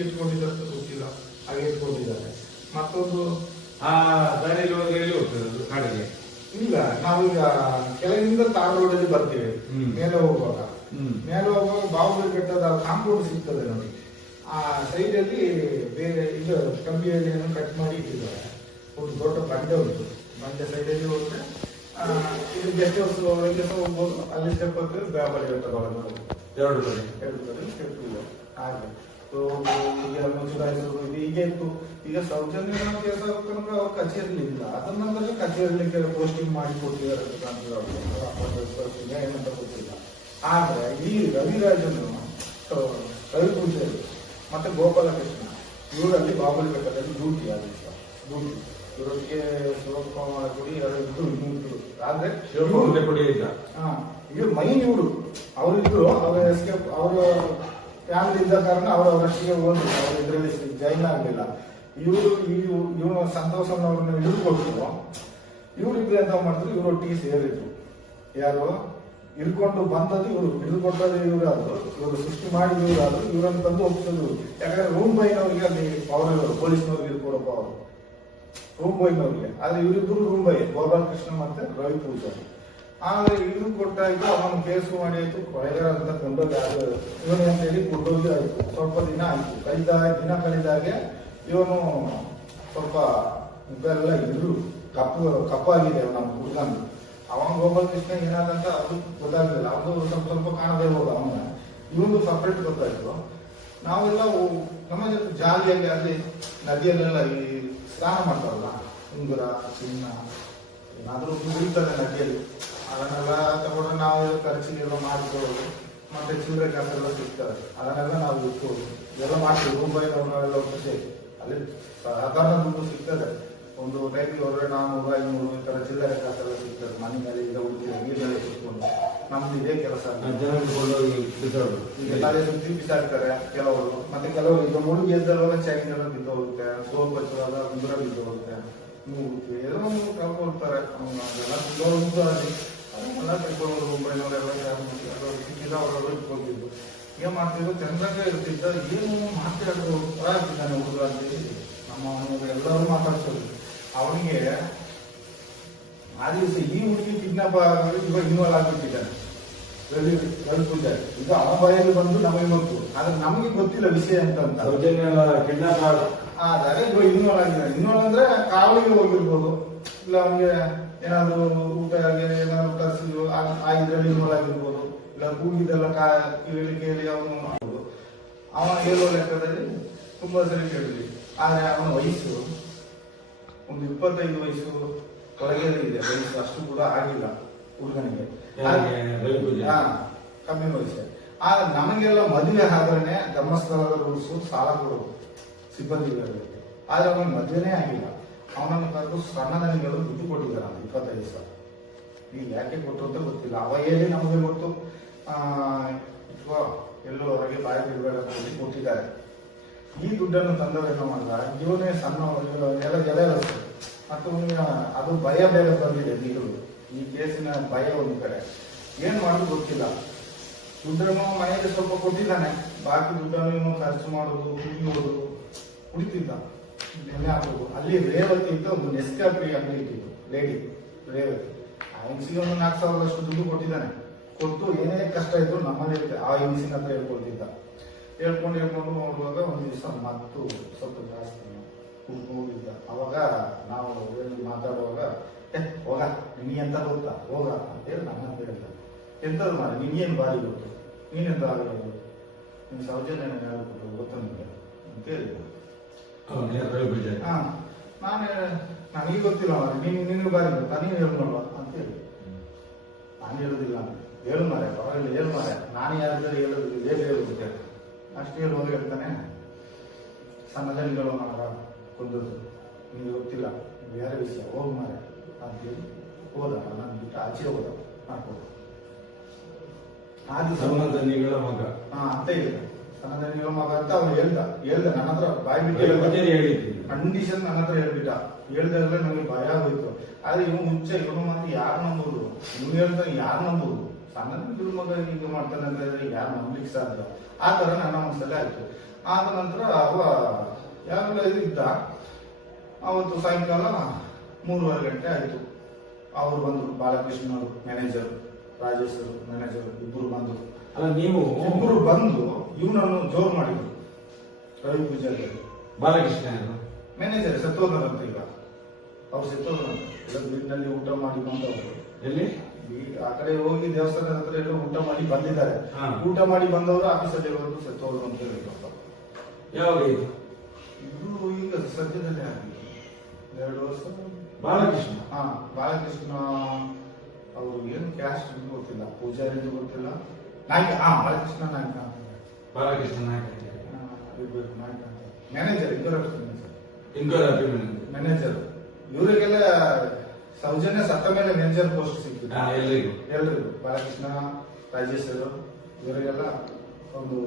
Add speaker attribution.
Speaker 1: ಹೀಗೆ ಇಟ್ಕೊಂಡಿದ್ದಷ್ಟು ಗೊತ್ತಿಲ್ಲ. ಹಾಗೆ ಇಟ್ಕೊಂಡಿದ್ದಾರೆ ಮತ್ತೊಂದು?
Speaker 2: ಆ ದಾರಿಯಲ್ಲಿ ಹೋಗಿ ಎಲ್ಲಿ ಹೋಗ್ತದೆ ಅದು ಕಾಡಿಗೆ?
Speaker 1: ಇಲ್ಲ ನಾವೀಗ ಕೆಳಗಿಂದ ತಾರ್ ರೋಡಲ್ಲಿ ಬರ್ತೀವಿ.
Speaker 2: ಹ್ಮ್.
Speaker 1: ಮೇಲೆ ಹೋಗುವಾಗ. ಮೇಲೆ ಹೋಗುವಾಗ ಬಾವುಗಳು ಬೆಟ್ಟದ ಕಾಂಪೌಂಡ್ ಸಿಗ್ತದೆ ನೋಡಿ ಆ ಸೈಡ್ ಅಲ್ಲಿ ಬೇರೆ ಇದು ಕಂಬಿಯಲ್ಲಿ ಏನೋ ಕಟ್ ಮಾಡಿ ಇಟ್ಟಿದ್ದಾರೆ. ಒಂದು ದೊಡ್ಡ ಬಂಡೆ ಉಂಟು. ಬಂಡೆ ಸೈಡಲ್ಲಿ ಹೋದ್ರೆ ಇದು ಗೆಸ್ಟ್ ಹೌಸ್ ಅಲ್ಲಿ ಸಹ ಹೋಗ್ಬೋದು. ಅಲ್ಲಿ ಸ್ಟೆಪ್ ಹತ್ತಿರ ಬ್ಯಾಬಳಿ ಬೆಟ್ಟ ಬರೋದು
Speaker 2: ಎರಡು ಕಡೆ
Speaker 1: ಹೇಳ್ತಾರೆ ಸ್ಟೆಪ್ ಇಲ್ಲ. ಹಾಗೆ. ಈಗ ಇದು ಈಗ ಇತ್ತು ಈಗ ಸೌಜನ್ಯ ಕೆಲಸ ತನಕ ಅವ್ರ ಕಚೇರಿ ಇಲ್ಲ ಅದ್ರ ಕಚೇರಿ ಕಚೇರಿಲಿ ಪೋಸ್ಟಿಂಗ್ ಮಾಡಿ ಕೊಟ್ಟಿದ್ದಾರೆ ಏನಂತ ಗೊತ್ತಿಲ್ಲ ಆದ್ರೆ ಈ ರವಿರಾಜನು ರವಿ ಪೂಜಾರಿ ಮತ್ತೆ ಗೋಪಾಲಕೃಷ್ಣ ಇವರಲ್ಲಿ ಬಾಬಲಿ ಬೆಟ್ಟದಲ್ಲಿ ಡ್ಯೂಟಿ ಆದೇಶ ಡ್ಯೂಟಿ ಇವರೊಟ್ಟಿಗೆ ಶಿವಕುಮಾರ ಎರಡು ಇದ್ರು ಇನ್ನಿಬ್ರು ಆದ್ರೆ
Speaker 2: ಇದ್ದ
Speaker 1: ಹಾ ಇವ್ರು ಮೈನ್ ಇವರು ಅವರಿದ್ರು ಅವ್ರ ಎಸ್ಕೇಪ್ ಅವರ ಫ್ಯಾಮಿಲಿ ಇದ್ದ ಕಾರಣ ಅವರು ಅವರಷ್ಟಿಗೆ ಹೋದ್ರು. ಅವರು ಇದರಲ್ಲಿ ಜಾಯಿನ್ ಆಗಲಿಲ್ಲ. ಇವರು ಇವನು ಅವ್ರನ್ನ ಹಿಡಿದು ಇವ್ರು ಇವರಿಬ್ರು ಎಂತ ಮಾಡಿದ್ರು? ಟೀ ಸೇರಿದ್ರು. ಯಾರು? ಇಳ್ಕೊಂಡು ಬಂದದ್ದು ಇವರು. ಹಿಡಿದುಕೊಟ್ಟದ್ದು ಇವರಾದ್ರು ಇವರು ಸೃಷ್ಟಿ ಮಾಡಿ ಇವರಾದ್ರು ಇವರನ್ನು ತಂದು ಒಪ್ಪಿಸೋದು ಯಾಕಂದ್ರೆ ರೂಮ್ ಬೈನವ್ರಿಗೆ ಅಲ್ಲಿ ಪವರ್ ಇರೋರು. ಪೊಲೀಸ್ನವ್ರಿಗೆ ಇರ್ಕೊಡೋ ಪವರ್ ರೂಮ್ ಬೈನವ್ರಿಗೆ ಆದ್ರೆ ಇವರಿಬ್ರು ರೂಮ್ ಬೈ ಗೋಪಾಲ್ ಕೃಷ್ಣ ಮತ್ತೆ ರವಿ ಪೂಜಾರಿ ಆದ್ರೆ ಇದು ಕೊಟ್ಟಾಯ್ತು ಅವನು ಕೇಸು ಮಾಡಿ ಆಯ್ತು ಅಂತ ಕೊಂಡೋಗಿ ಇವನು ಅಂತ ಹೇಳಿ ಕೊಂಡೋಗಿ ಆಯ್ತು. ಸ್ವಲ್ಪ ದಿನ ಆಯ್ತು. ಕಳೆದ ದಿನ ಕಳೆದಾಗೆ ಇವನು ಸ್ವಲ್ಪ ಮುಖೆಲ್ಲ ಇದ್ರು ಕಪ್ಪು ಕಪ್ಪಾಗಿದೆ ನಮ್ಮ ಹುಡುಗನ. ಅವನ ಗೋಪಾಲ ಕೃಷ್ಣ ಏನಾದಂತ ಅದು ಗೊತ್ತಾಗಲಿಲ್ಲ. ಅದು ಸ್ವಲ್ಪ ಸ್ವಲ್ಪ ಕಾಣದೇ ಹೋದ ಅವನ. ಇವನು ಸಪ್ರೇಟ್ ಗೊತ್ತಾಯ್ತು. ನಾವೆಲ್ಲ ನಮ್ಮ ಜಾಲಿಯಲ್ಲಿ ಅಲ್ಲಿ ನದಿಯಲ್ಲೆಲ್ಲ ಈ ಸ್ನಾನ ಮಾಡ್ತಾರಲ್ಲ, ಉಂಗುರ, ಚಿನ್ನ ಏನಾದ್ರೂ ಉಳಿತದೆ ನದಿಯಲ್ಲಿ. ಅದನ್ನೆಲ್ಲ ತಗೊಂಡು ನಾವು ಖರ್ಚಿಗೆಲ್ಲ ಮಾಡಿಕೊಳ್ಳೋದು ಮತ್ತೆ ಚಿಲ್ಲರೆ ಎಲ್ಲ ಸಿಗ್ತದೆ ಅದನ್ನೆಲ್ಲ ನಾವು ಇಟ್ಕೊಳ್ಳೋದು ಇದೆಲ್ಲ ಮಾಡ್ತೀವಿ. ಮುಂಬೈನವ್ರನ್ನೆಲ್ಲ ಖುಷಿ ಅಲ್ಲಿ ಸಾಧಾರಣ ದುಡ್ಡು ಸಿಗ್ತದೆ. ಒಂದು ಟೈಮಿಗೆ ಹೊರಗಡೆ ನಾನ್ನೂರು ಐನೂರು ಈ ಥರ ಚಿಲ್ಲರೆ ಎಲ್ಲ ಸಿಗ್ತದೆ. ಮನೆ ಮೇಲೆ ಈಗ ಉಳಿದಿದೆ ನೀರಲ್ಲಿ ಸಿಕ್ಕೊಂಡು ನಮ್ದು ಇದೇ ಕೆಲಸ. ಎಲ್ಲರೂ ಸುತ್ತಿ ಬಿಸಾಡ್ತಾರೆ ಕೆಲವರು. ಮತ್ತೆ ಕೆಲವರು ಈಗ ಮುಳುಗಿ ಎದ್ದಲ್ಲೆಲ್ಲ ಚೈನ್ ಎಲ್ಲ ಬಿದ್ದು ಹೋಗುತ್ತೆ ಸೋಪ್ ಹಚ್ಚುವಾಗ ಉಂಗುರ ಬಿದ್ದು ಹೋಗುತ್ತೆ ಮೂಗುತಿ ಏನೋ ಬಿದ್ದೋರು ಉಂಟು ಅಲ್ಲಿ. ಅದನ್ನೆಲ್ಲ ತೆಗೆದುಕೊಂಡು ಮುಂಬೈನವರೆಲ್ಲ ಯಾರು ಸಿಕ್ಕಿದ ಅವರೆಲ್ಲ ಇಟ್ಕೊಳ್ತಿದ್ರು ಏನ್ ಮಾಡ್ತಿದ್ರು? ಚಂದ್ರಂಗ ಇರ್ತಿದ್ದ. ಏನು ಮಾತಾಡೋದು ಹೊರ ಆಗ್ತಿದ್ದಾನೆ ಹುಡುಗ ಅಂತೇಳಿ ನಮ್ಮ ಅವನಿಗೆ ಎಲ್ಲರೂ ಮಾತಾಡ್ಸೋದು. ಅವನಿಗೆ ಆ ದಿವಸ ಈ ಹುಡುಗಿ ಕಿಡ್ನಾಪ್ ಆಗೋದು ಇವಾಗ ಇನ್ವಾಲ್ವ್ ಆಗ್ಬಿಟ್ಟಿದ್ದಾನೆ. ರವಿ ಈಗ ಆ ಬಾಯಲ್ಲಿ ಬಂದು ನಮಗೆ ಗೊತ್ತು. ಆದ್ರೆ ನಮಗೆ ಗೊತ್ತಿಲ್ಲ ವಿಷಯ ಅಂತ
Speaker 2: ಕಿಡ್ನಾಪ್
Speaker 1: ಆದರೆ ಇವಾಗ ಇನ್ವಾಲ್ವ್ ಆಗಿದ್ದಾನೆ ಇನ್ವಾಲ್ವ್ ಅಂದ್ರೆ ಕಾವಲಿಗೆ ಹೋಗಿರ್ಬೋದು. ಇಲ್ಲ ಅವ್ನಿಗೆ ಏನಾದ್ರು ಊಟ ಏನಾದ್ರು ತರಿಸಿದ್ರು ಆ ಇದ್ರಲ್ಲಿ ಇನ್ವಾಲ್ವ್ ಆಗಿರ್ಬೋದು. ಇಲ್ಲ ಕೂಗಿದ್ದೆಲ್ಲ ಕಾ ಕೇಳಿ ಕೇಳಿ ಅವನು ಮಾಡ್ಬೋದು. ಅವ ಹೇಳುವ ಲೆಕ್ಕದಲ್ಲಿ ತುಂಬಾ ಸರಿ ಕೇಳಿದ್ವಿ. ಆದ್ರೆ ಅವನ ವಯಸ್ಸು ಒಂದು ಇಪ್ಪತ್ತೈದು ವಯಸ್ಸು ಹೊರಗೆ ಇದೆ. ವಯಸ್ಸು ಅಷ್ಟು ಕೂಡ ಆಗಿಲ್ಲ. ಹುಡುಗನಿಗೆ. ಕಮ್ಮಿ ವಯಸ್ಸು ಆದ್ರೆ ನಮಗೆಲ್ಲ ಮದುವೆ ಆದ್ರೆ ಧರ್ಮಸ್ಥಳದ ರೂಲ್ಸು ಸಾಲ ಕೊಡೋದು ಸಿಬ್ಬಂದಿಗಳಿಗೆ. ಆದ್ರೆ ಅವನಿಗೆ ಮದುವೆನೇ ಆಗಿಲ್ಲ. ಅವನನ್ನು ಕರೆದು ಸಣ್ಣದನಿಗೆಲ್ಲ ದುಡ್ಡು ಕೊಟ್ಟಿದ್ದಾರೆ ಇಪ್ಪತ್ತೈದು ಸಾವಿರ. ಈಗ ಯಾಕೆ ಕೊಟ್ಟು ಅಂತ ಗೊತ್ತಿಲ್ಲ. ಅವ ಹೇಳಿ ನಮಗೆ ಗೊತ್ತು. ಆ, ಎಲ್ಲೋ ಹೊರಗೆ ಬಾಯಿ ಬಿಡಬೇಡ ಕೊಟ್ಟಿದ್ದಾರೆ. ಈ ದುಡ್ಡನ್ನು ತಂದವರೇನೋ ಮಾಡಿದ ಇವನೇ ಸಣ್ಣ ಎಲ್ಲ ಜಲ ಇರುತ್ತೆ ಮತ್ತು ಅದು ಭಯ ಬೇರೆ ಬಂದಿದೆ ನೀರು. ಈ ಕೇಸಿನ ಭಯ ಒಂದು ಕಡೆ. ಏನ್ ಮಾಡೋದು ಗೊತ್ತಿಲ್ಲ. ದುಡ್ಡನ್ನು ಮನೆಗೆ ಸ್ವಲ್ಪ ಕೊಟ್ಟಿದ್ದಾನೆ. ಬಾಕಿ ದುಡ್ಡನ್ನು ಖರ್ಚು ಮಾಡೋದು ಕುಡಿಯೋದು ಕುಡಿತಿದ್ದ. ಎಲ್ಲ ಆಗೋದು ಅಲ್ಲಿ ರೇವತಿ ಅಂತ ಒಂದು ನೆಸ್ಕಾಪಿ ಅಂತ ಇಟ್ಟಿದ್ದು ಲೇಡಿ ರೇವತಿ. ಆ ಹೆಂಗಸಿಗೆ ಒಂದು ನಾಲ್ಕು ಸಾವಿರದಷ್ಟು ದುಡ್ಡು ಕೊಟ್ಟಿದ್ದಾನೆ. ಕೊಟ್ಟು ಏನೇ ಕಷ್ಟ ಇದ್ರು ನಮ್ಮಲ್ಲಿ ಆ ಹೆಂಗ್ಸಿನ ಹತ್ರ ಹೇಳ್ಕೊಳ್ತಿದ್ದ. ಹೇಳ್ಕೊಂಡು ಹೇಳ್ಕೊಂಡು ನೋಡುವಾಗ ಒಂದು ದಿವಸ ಮತ್ತು ಸ್ವಲ್ಪ ಜಾಸ್ತಿ ಕೂತ್ಕೊಂಡಿದ್ದ ಅವಾಗ ನಾವು ಮಾತಾಡುವಾಗ ನಿನಗೆ ಎಂತ ಗೊತ್ತಾ? ಹೋಗ ಅಂತೇಳಿ ನನ್ನ ಅಂತ ಹೇಳ್ತಾರೆ ಎಂತದ್ದು ಮಾಡಿ ನಿನ್ಗೇನು ಬಾರಿ ಗೊತ್ತು? ನೀನೆಂತ ಆಗಿರೋದು ನೀನು ಸೌಜನ್ಯ ಯಾರು ಕೊಟ್ಟರು ಗೊತ್ತಾ ನಿಮಗೆ ಅಂತ
Speaker 2: ಹೇಳಿದ್ರು.
Speaker 1: ಹಾ ನಾನು ನನಗೆ ಗೊತ್ತಿಲ್ಲ ಮಾರೆ ನೀನು ನಿನಗೆ ಬಾರಿ ಗೊತ್ತಾ? ನೀನು ಹೇಳ್ಕೊಳ್ಳ ಅಂತ ಹೇಳಿ ನಾನು ಹೇಳುದಿಲ್ಲ. ಅಂತ ಹೇಳು ಮಾರೆ ಪರವಾಗಿಲ್ಲ ಹೇಳು ಮಾರೆ ನಾನು ಯಾರು ಹೇಳೋದು ಹೇಳಿ ಹೇಳುದು ಅಂತ ಹೇಳಿ. ಅಷ್ಟು ಹೇಳುವಾಗ ಹೇಳ್ತಾನೆ. ಸಣ್ಣ ಜನಗಳು ಮಾಡ ಕೊಂದದ್ದು ನಿಮಗೆ ಗೊತ್ತಿಲ್ಲ ಬೇರೆ ವಿಷಯ? ಹೋಗು ಮಾರೆ ಅಂತೇಳಿ ಹೋದ ನಾನು ಬಿಟ್ಟು ಆಚೆ ಹೋದ ಮಾಡ್ಕೊಂಡು. ಆ ದಿವಸ
Speaker 2: ಸಂಬಂಧನಿಗಳ ಮಗ.
Speaker 1: ಹಾ ಅಂತ ಹೇಳಿದ ಸಣ್ಣ ಜನಗಳ ಮಗ ಅಂತ ಅವ್ನು ಹೇಳ್ದ. ಹೇಳ್ದ ನನ್ನ ಹತ್ರ ಬಾಯಿ ಬಿಟ್ಟು
Speaker 2: ರವಿ
Speaker 1: ಹೇಳ್ದ.
Speaker 2: ಪೂಜಾರಿ ಹೇಳಿದ್ದೀನಿ
Speaker 1: ಕಂಡೀಷನ್ ನನ್ನ ಹತ್ರ ಹೇಳ್ಬಿಟ್ಟ. ಹೇಳ್ದಾಗಲೇ ನಮಗೆ ಭಯ ಆಗೋಯ್ತು. ಆದ್ರೆ ಇವ್ ಮುಂಚೆ ಇವನು ಮತ್ತೆ ಯಾರು ನಂಬೋದು ನೀವು ಹೇಳ್ತಾನೆ ಯಾರು ನಂಬೋದು ಸಣ್ಣ ಬಿಡು ಮಗ ಹಿಂಗ ಮಾಡ್ತಾನೆ ಅಂತ ಹೇಳಿದ್ರೆ ಯಾರು ನಂಬಲಿಕ್ಕೆ ಸಾಧ್ಯ? ಆ ತರ ನನ್ನ ಮನಸ್ಸಲ್ಲೇ ಆಯ್ತು. ಆದ ನಂತರ ಅವ ಯಾವ ಇದ್ದ? ಅವತ್ತು ಸಾಯಂಕಾಲ ಮೂರುವರೆ ಗಂಟೆ ಆಯಿತು. ಅವರು ಬಂದರು ಬಾಲಕೃಷ್ಣ ಅವರು ಮ್ಯಾನೇಜರ್ ರಾಜೇಶ್ ಅವರು ಮ್ಯಾನೇಜರ್ ಇಬ್ಬರು ಬಂದರು
Speaker 2: ಅಲ್ಲ ನೀವು
Speaker 1: ಒಬ್ಬರು ಬಂದು ಇವನನ್ನು ಜೋರ್ ಮಾಡಿದ್ರು. ರವಿ ಪೂಜಾರಿ
Speaker 2: ಬಾಲಕೃಷ್ಣ ಮ್ಯಾನೇಜರ್
Speaker 1: ಮ್ಯಾನೇಜರ್ ಸತ್ತೋದರಂತ ಈಗ. ಅವ್ರು ಎಲ್ಲ ಬೀಟ್ನಲ್ಲಿ ಊಟ ಮಾಡಿ ಬಂದವರು.
Speaker 2: ಎಲ್ಲಿ?
Speaker 1: ಆ ಕಡೆ ಹೋಗಿ ದೇವಸ್ಥಾನದ ಹತ್ರ ಎಲ್ಲ ಊಟ ಮಾಡಿ ಬಂದಿದ್ದಾರೆ. ಊಟ ಮಾಡಿ ಬಂದವರು ಆಫೀಸಲ್ಲಿ ಬಂದು ಸತ್ತೋದ್ರು ಅಂತ ಹೇಳಿದ್ರು
Speaker 2: ಯಾವಾಗ ಇದು?
Speaker 1: ಇದು ಈಗ ಸದ್ಯದಲ್ಲೇ ಆಗಿದೆ ಎರಡು ವರ್ಷ
Speaker 2: ಬಾಲಕೃಷ್ಣ.
Speaker 1: ಹಾ ಬಾಲಕೃಷ್ಣ ಅವರು ಏನು ಕ್ಯಾಸ್ಟ್ ಗೊತ್ತಿಲ್ಲ ಪೂಜಾರಿ ಗೊತ್ತಿಲ್ಲ. ನಾಯ್ಕ ಹಾ ಬಾಲಕೃಷ್ಣ ನಾಯ್ಕ ಅಂತ.
Speaker 2: ಬಾಲಕೃಷ್ಣ ನಾಯಕ
Speaker 1: ನಾಯ್ಕ ಅಂತ. ಮ್ಯಾನೇಜರ್
Speaker 2: ಇಂಕೋರ್ ಅಭಿಮಾನಿ
Speaker 1: ಮ್ಯಾನೇಜರ್ ಇವರಿಗೆಲ್ಲ ಸೌಜನ್ಯ ಸತ್ತ ಮೇಲೆ ಮ್ಯಾನೇಜರ್ ಪೋಸ್ಟ್ ಸಿಕ್ಕಿದೆ.
Speaker 2: ಎಲ್ಲರಿಗೂ
Speaker 1: ಎಲ್ಲರಿಗೂ ಬಾಲಕೃಷ್ಣ ರಾಜೇಶ್ವರು ಇವರಿಗೆಲ್ಲ ಒಂದು